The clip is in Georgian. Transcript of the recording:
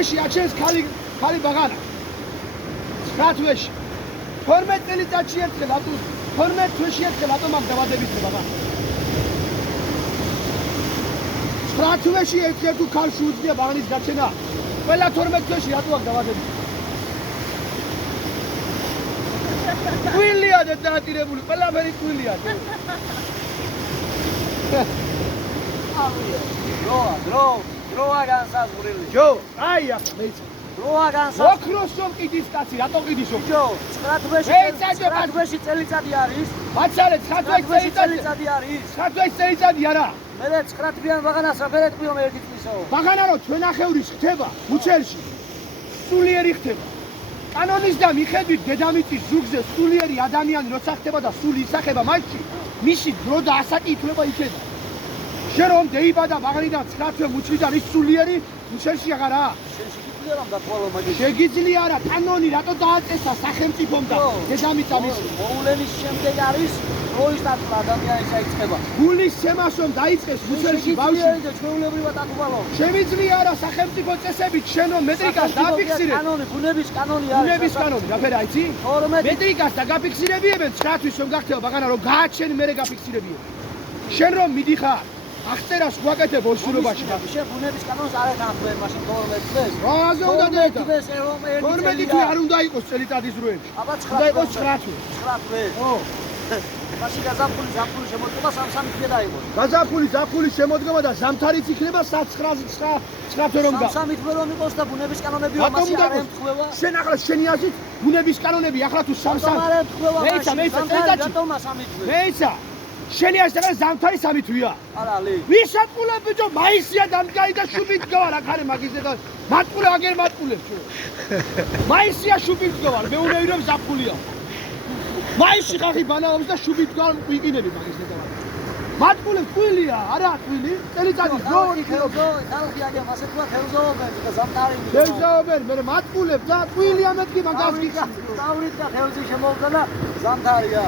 თვეში აჩენს ქალი ბაღანა. 9 თვეში. 12 წელიწადში ერთხელ ატო 12 თვეში ერთხელ ატომამ დავადებით ბაღანა. 9 თვეში ერთხელ თუ ქალში უძნია ბაღანის გაჩენა. ყველა 12 თვეში რატო აქ დავადებით? კვილია და დაატირებული, ყველაფერი კვილია. დროა განსაზღვრილი. ჯო, აი ახლა მეც. დროა განსაზღვრილი. ოქროსო ყიდის კაცი, რატო ყიდისო? ჯო, 9 თვეში წელიწადი არის. მაცალე 9 თვეში წელიწადი არის. 9 თვეში წელიწადი არა. მე 9 თვიან ბაღანას რაფერად ყვიო მე ერთი წლისო. ბაღანა რო ჩვენახევრის ხდება უჩელში. სულიერი ხდება. კანონის და მიხედვით დედამიწის ზუგზე სულიერი ადამიანი როცა ხდება და სული ისახება მასში, მისი დრო და ასაკი ითვლება იქნება. შენ რომ დაიბადა ბაღანიდან 9 თვე მუჩლიდან ის სულიერი უჩელში აღარა. შეგიძლია რა კანონი რატო დააწესა სახელმწიფომ და დედამიწამ ის მოულენის შემდეგ არის დროის დაწვა ადამიანის აიწყება. გულის შემაშომ დაიწყეს უჩელში ბავშვი და ჩვეულებრივად აკუბალო. შემიძლია რა სახელმწიფო წესებით შენ რომ მეტრიკას დაფიქსირებ. კანონი, ბუნების კანონი არის. ბუნების კანონი, რაფერი აიცი? 12 მეტრიკას და გაფიქსირებიებენ 9 თვის რომ გახდება ბაღანა რომ გააჩენ მე გაფიქსირებიებ. შენ რომ მიდიხარ აღწერას გვაკეთებ ორშურობაში. შენ ბუნების კანონს არ ეთანხმებ მაშინ 12 წელს. რაზე უნდა დაეცა? 12 თვე არ უნდა იყოს წელიწადის დროებში. აბა 9 უნდა იყოს 9 თვე. 9 თვე. ო. მაშინ გაზაფხული შემოდგომა 3 თვე დაიღოს. გაზაფხული შემოდგომა და ზამთარიც იქნება 9 თვე რომ გა. 3 თვე რომ იყოს და ბუნების კანონები ამაში არ ემთხვევა. შენ ახლა შენი აზრით ბუნების კანონები ახლა თუ 3 არ ემთხვევა მაშინ. წელიწადში. 3 თვე. მეცა შენი აზრით ზამთარი 3 თვეა. არა ლი. ვისატყულე ბიჭო მაისია დამდგარი და შუბით გავარ აქ არის მაგიზე და მატყულე აგერ მატყულებ შენ. მაისია შუბით გავარ მეუნები რომ ზაფხულია. მაისში ხახი ბანაობს და შუბით გავარ ვიყინები მაგიზე და მატყულე კვილია არა კვილი წელიწადის დროი ხალხი აგერ ასე თქვა თევზაობენ და ზამთარი. თევზაობენ მე მატყულებ და კვილია მეთქი მაგას გიქა. დავრით და თევზი შემოვდა და ზამთარია.